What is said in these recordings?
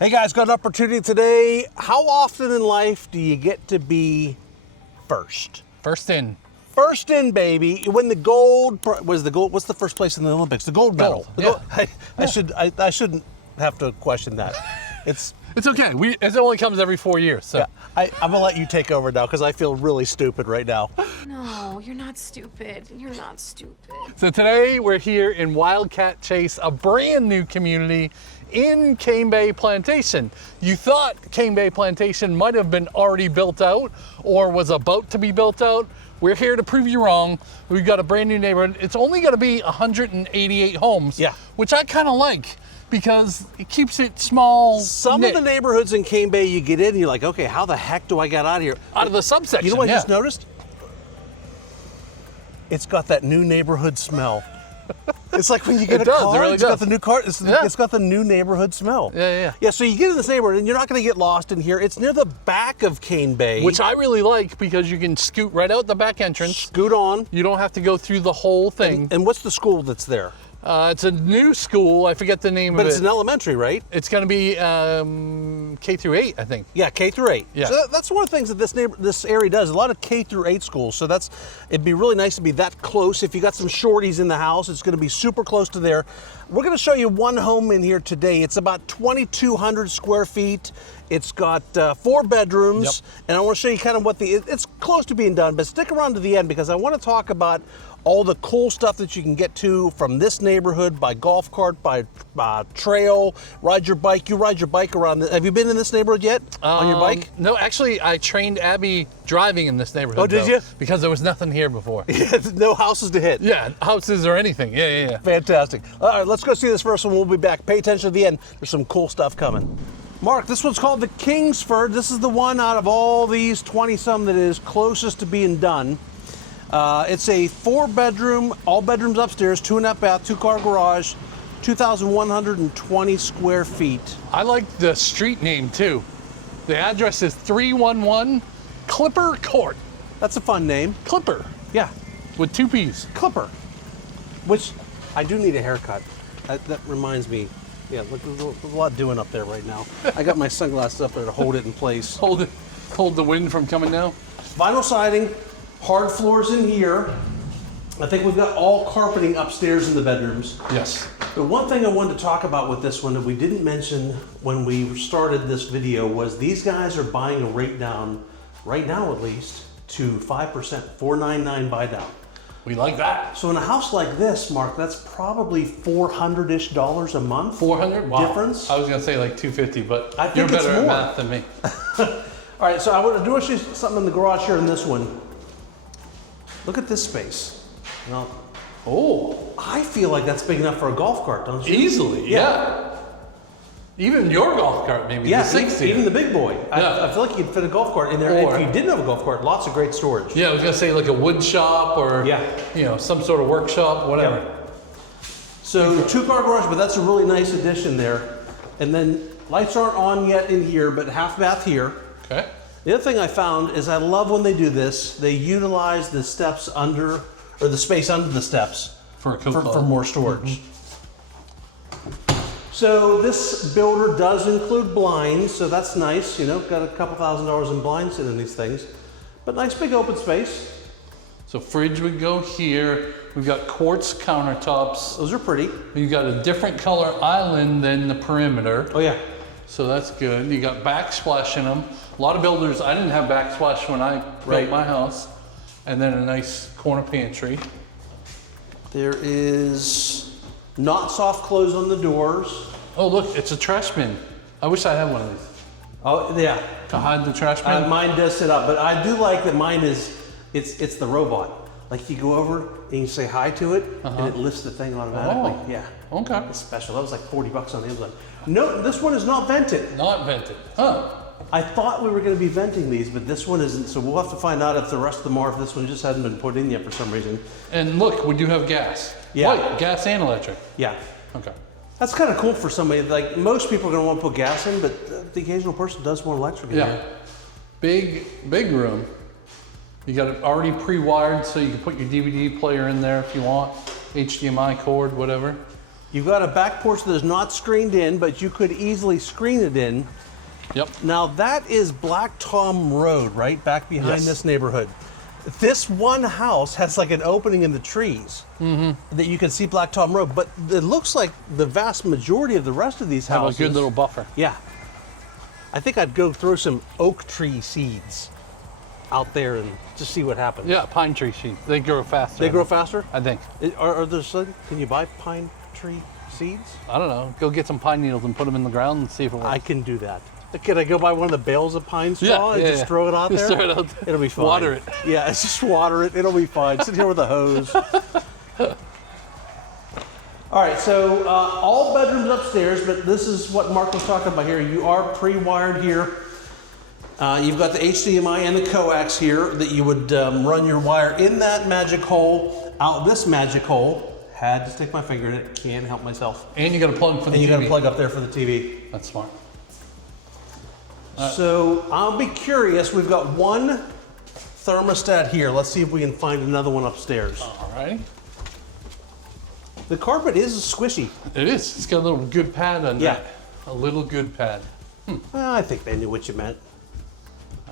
Hey guys, got an opportunity today. How often in life do you get to be first? First in. First in, baby. Win the gold. What's the first place in the Olympics? The gold medal. I shouldn't have to question that. It's okay. It only comes every 4 years. So. Yeah, I'm gonna let you take over now because I feel really stupid right now. No, you're not stupid. You're not stupid. So today we're here in Wildcat Chase, a brand new community in Cane Bay Plantation. You thought Cane Bay Plantation might have been already built out or was about to be built out. We're here to prove you wrong. We've got a brand new neighborhood. It's only going to be 188 homes, yeah, which I kind of like because it keeps it small. Some of the neighborhoods in Cane Bay, you get in and you're like, okay, how the heck do I get out of here? Out of the subsection. You know what I just noticed? It's got that new neighborhood smell. It's like when you get a car, it really it's does. got the new car, it's got the new neighborhood smell. Yeah, so you get in this neighborhood and you're not gonna get lost in here. It's near the back of Cane Bay. Which I really like because you can scoot right out the back entrance. Scoot on. You don't have to go through the whole thing. And what's the school that's there? It's a new school. I forget the name of it. But it's an elementary, right? It's going to be K through 8, I think. Yeah, K through 8. Yeah. So that's one of the things that this area does. A lot of K through 8 schools. So it'd be really nice to be that close. If you got some shorties in the house, it's going to be super close to there. We're going to show you one home in here today. It's about 2,200 square feet. It's got 4 bedrooms, and I want to show you kind of it's close to being done, but stick around to the end because I want to talk about all the cool stuff that you can get to from this neighborhood by golf cart, by trail, ride your bike. You ride your bike around. Have you been in this neighborhood yet on your bike? No, actually, I trained Abby driving in this neighborhood. Oh, did you? Because there was nothing here before. No houses to hit. Yeah, houses or anything. Yeah. Fantastic. All right, let's go see this first one. We'll be back. Pay attention to the end. There's some cool stuff coming. Mark, this one's called the Kingsford. This is the one out of all these 20-some that is closest to being done. It's a 4-bedroom, all bedrooms upstairs, 2.5 bath, 2-car garage, 2,120 square feet. I like the street name too. The address is 311 Clipper Court. That's a fun name. Clipper. Yeah. With 2 P's. Clipper. Which, I do need a haircut. That reminds me. Yeah, look, there's a lot doing up there right now. I got my sunglasses up there to hold it in place. Hold the wind from coming down. Vinyl siding, hard floors in here. I think we've got all carpeting upstairs in the bedrooms. Yes. The one thing I wanted to talk about with this one that we didn't mention when we started this video was these guys are buying a rate down, right now at least, to 5%, $499 buy down. We like that. So in a house like this, Mark, that's probably $400-ish a month. 400? Wow. Difference? I was gonna say like 250, but I think you're it's better more. at math than me. All right, so I want to do something in the garage here in this one. Look at this space. Now, I feel like that's big enough for a golf cart, don't you? Easily, yeah. Even your golf cart, maybe. Yeah, the 60. even the big boy. Yeah. I feel like you'd fit a golf cart in there. Or, if you didn't have a golf cart, lots of great storage. Yeah, I was gonna say like a wood shop or some sort of workshop, whatever. Yep. So 2-car garage, but that's a really nice addition there. And then lights aren't on yet in here, but half bath here. Okay. The other thing I found is I love when they do this. They utilize the steps under, or the space under the steps for more storage. So this builder does include blinds, so that's nice. You know, got a couple $1,000s in blinds in these things, but nice big open space. So fridge would go here. We've got quartz countertops. Those are pretty. You got a different color island than the perimeter. Oh yeah. So that's good. You got backsplash in them. A lot of builders, I didn't have backsplash when I built my house. And then a nice corner pantry. There is not soft close on the doors. Oh look, it's a trash bin. I wish I had one of these. Oh yeah. To hide the trash bin? Mine does sit up, but I do like that mine it's the robot. Like you go over and you say hi to it, and it lifts the thing automatically. Oh, yeah. Okay. It's special. That was like $40 on Amazon. No, this one is not vented. Not vented. Huh. I thought we were going to be venting these, but this one isn't. So we'll have to find out if the rest of them are. If this one just hasn't been put in yet for some reason. And look, we do have gas. Yeah. Wait, gas and electric. Yeah. Okay. That's kind of cool for somebody. Like most people are going to want to put gas in, but the occasional person does want electric in here. Big room. You got it already pre-wired, so you can put your DVD player in there if you want. HDMI cord, whatever. You've got a back porch that is not screened in, but you could easily screen it in. Yep. Now that is Black Tom Road, right? Back behind Yes. this neighborhood. This one house has like an opening in the trees that you can see Black Tom Road, but it looks like the vast majority of the rest of these Have houses a good little buffer. Yeah. I think I'd go throw some oak tree seeds out there and just see what happens. Yeah, pine tree seeds. They grow faster. They grow faster? I think. Are there some, can you buy pine tree seeds? I don't know. Go get some pine needles and put them in the ground and see if it works. I can do that. Can I go buy one of the bales of pine straw and just throw it out Just there? throw it out there. It'll be fine. Water it. Yeah, it's just water it. It'll be fine. Sit here with a hose. All right, so all bedrooms upstairs, but this is what Mark was talking about here. You are pre-wired here. You've got the HDMI and the coax here that you would run your wire in that magic hole, out this magic hole. Had to stick my finger in it, can't help myself. And you got a plug for the And you TV. got a plug up there for the TV. That's smart. So I'll be curious, we've got one thermostat here. Let's see if we can find another one upstairs. All right. The carpet is squishy. It is. It's got a little good pad under Yeah. it. A little good pad. Well, I think they knew what you meant.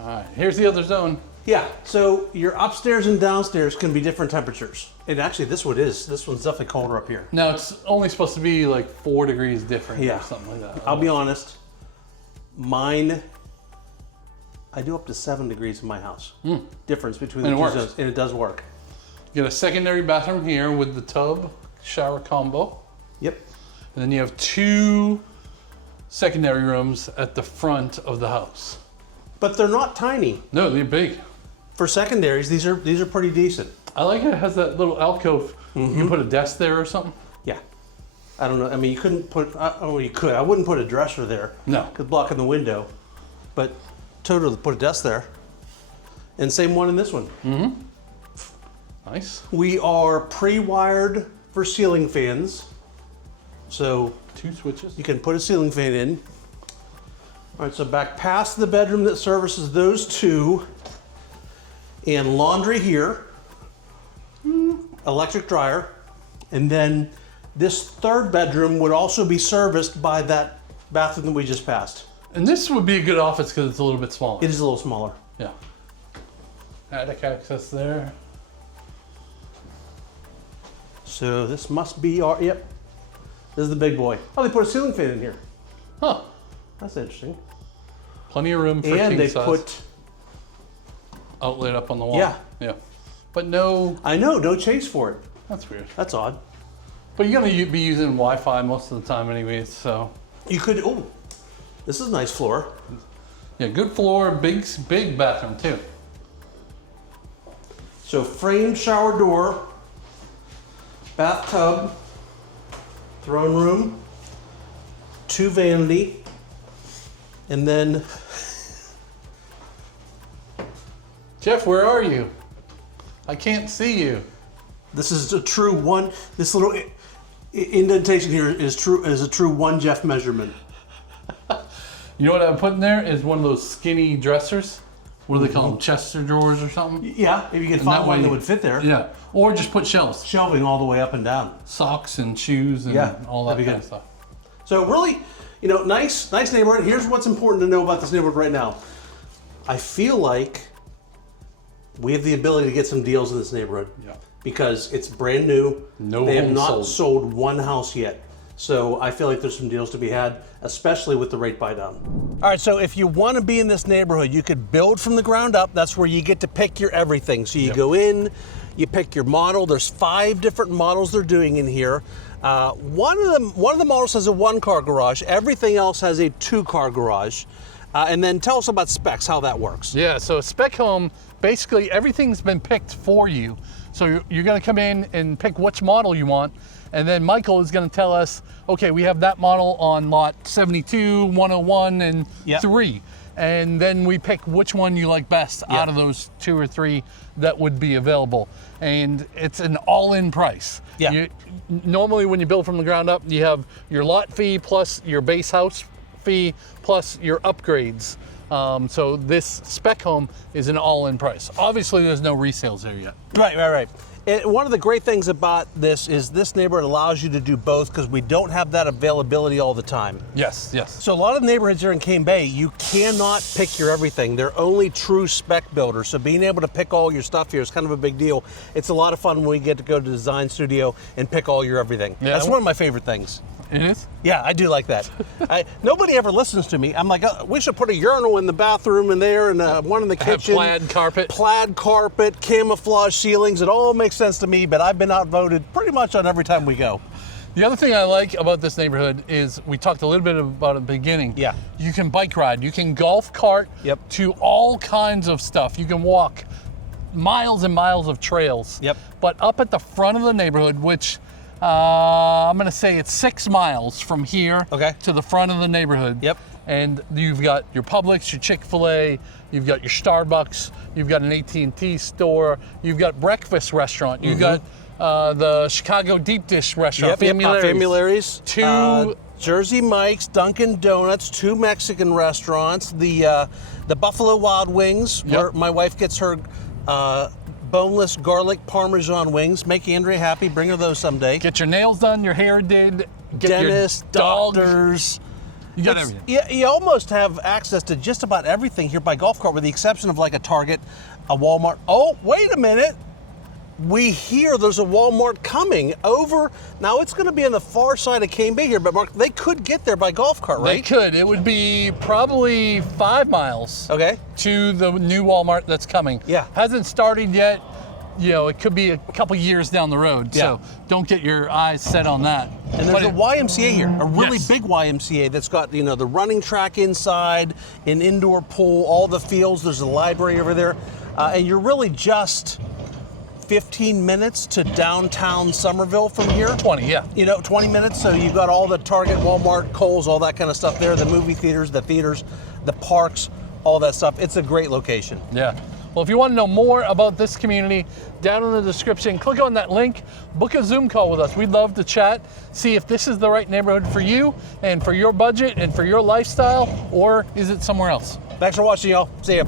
All right. Here's the other zone. Yeah, so your upstairs and downstairs can be different temperatures. And actually this one is. This one's definitely colder up here. Now it's only supposed to be like 4 degrees different Yeah. or something like that. I'll be honest, mine, I do up to 7 degrees in my house. Difference between And the it two works. zones, and it does work. You got a secondary bathroom here with the tub shower combo. Yep. And then you have 2 secondary rooms at the front of the house. But they're not tiny. No, they're big. For secondaries, these are pretty decent. I like it. It has that little alcove. You can put a desk there or something. Yeah. I don't know. I mean, you couldn't put, oh, you could. I wouldn't put a dresser there. No. Because blocking the window. But totally put a desk there. And same one in this one. Nice. We are pre-wired for ceiling fans. So 2 switches. you can put a ceiling fan in. All right, so back past the bedroom that services those two, and laundry here, electric dryer, and then this third bedroom would also be serviced by that bathroom that we just passed. And this would be a good office because it's a little bit smaller. It is a little smaller. Yeah. Attic access there. So this must be our, yep, this is the big boy. Oh, they put a ceiling fan in here. Huh. That's interesting. Plenty of room for And king they size. put, Outlet up on the wall. Yeah. Yeah. But no, I know, no chase for it. that's weird. That's odd. But you're gonna be using Wi-Fi most of the time anyways, so. You could, oh, this is a nice floor. Yeah, good floor, big bathroom too. So framed shower door, bathtub, throne room, 2 vanity, and then Jeff, where are you? I can't see you. this is a true one. This little indentation here is a true one Jeff measurement. You know what I'm putting there is one of those skinny dressers. What do they call them? Chester drawers or something? Yeah, if you could And find that one way- that would fit there. Yeah. Or just put shelves. Shelving all the way up and down. Socks and shoes and Yeah, all that that'd be kind good. of stuff. So really, you know, nice neighborhood. Here's what's important to know about this neighborhood right now. I feel like we have the ability to get some deals in this neighborhood. Yeah. Because it's brand new. No They have homes not sold. sold one house yet. So I feel like there's some deals to be had, especially with the rate buy down. All right, so if you want to be in this neighborhood, you could build from the ground up. That's where you get to pick your everything. So you go in, you pick your model. There's 5 different models they're doing in here. One of the models has a 1-car garage. Everything else has a 2-car garage. And then tell us about specs, how that works. Yeah, so a spec home, basically everything's been picked for you. So you're gonna come in and pick which model you want, and then Michael is gonna tell us, okay, we have that model on lot 72, 101, and Yep. 3. And then we pick which one you like best out of those 2 or 3 that would be available. And it's an all-in price. Yeah. Normally when you build from the ground up, you have your lot fee plus your base house fee plus your upgrades So this spec home is an all-in price. Obviously, there's no resales there yet. Right. And one of the great things about this is this neighborhood allows you to do both because we don't have that availability all the time. Yes. So a lot of neighborhoods here in Cane Bay, you cannot pick your everything. They're only true spec builders. So being able to pick all your stuff here is kind of a big deal. It's a lot of fun when we get to go to the design studio and pick all your everything. Yeah. That's one of my favorite things. It is? Yeah, I do like that. Nobody ever listens to me. I'm like, we should put a urinal in the bathroom in there and one in the kitchen. Have plaid carpet, camouflage ceilings. It all makes sense to me, but I've been outvoted pretty much on every time we go. The other thing I like about this neighborhood is we talked a little bit about it at the beginning. Yeah. You can bike ride, you can golf cart to all kinds of stuff. You can walk miles and miles of trails. Yep. But up at the front of the neighborhood, which I'm going to say it's 6 miles from here to the front of the neighborhood. Yep. And you've got your Publix, your Chick-fil-A, you've got your Starbucks, you've got an AT&T store, you've got breakfast restaurant, you've got the Chicago deep dish restaurant, Famulary's. 2 Jersey Mike's, Dunkin' Donuts, 2 Mexican restaurants, the Buffalo Wild Wings, where my wife gets her boneless garlic parmesan wings. Make Andrea happy. Bring her those someday. Get your nails done, your hair did. Get dentists, your dog. doctors. You got everything. Yeah, you almost have access to just about everything here by golf cart, with the exception of like a Target, a Walmart. Oh, wait a minute. We hear there's a Walmart coming over. Now it's going to be on the far side of Cane Bay here, but Mark, they could get there by golf cart, right? They could. It would be probably 5 miles to the new Walmart that's coming. Yeah. Hasn't started yet. You know, it could be a couple years down the road. So don't get your eyes set on that. And there's a YMCA here, a really big YMCA that's got, you know, the running track inside, an indoor pool, all the fields. There's a library over there. And you're really just 15 minutes to downtown Somerville from here. 20, yeah. You know, 20 minutes. So you've got all the Target, Walmart, Kohl's, all that kind of stuff there. The movie theaters, the parks, all that stuff. It's a great location. Yeah. Well, if you want to know more about this community, down in the description, click on that link, book a Zoom call with us. We'd love to chat, see if this is the right neighborhood for you and for your budget and for your lifestyle, or is it somewhere else? Thanks for watching, y'all. See ya.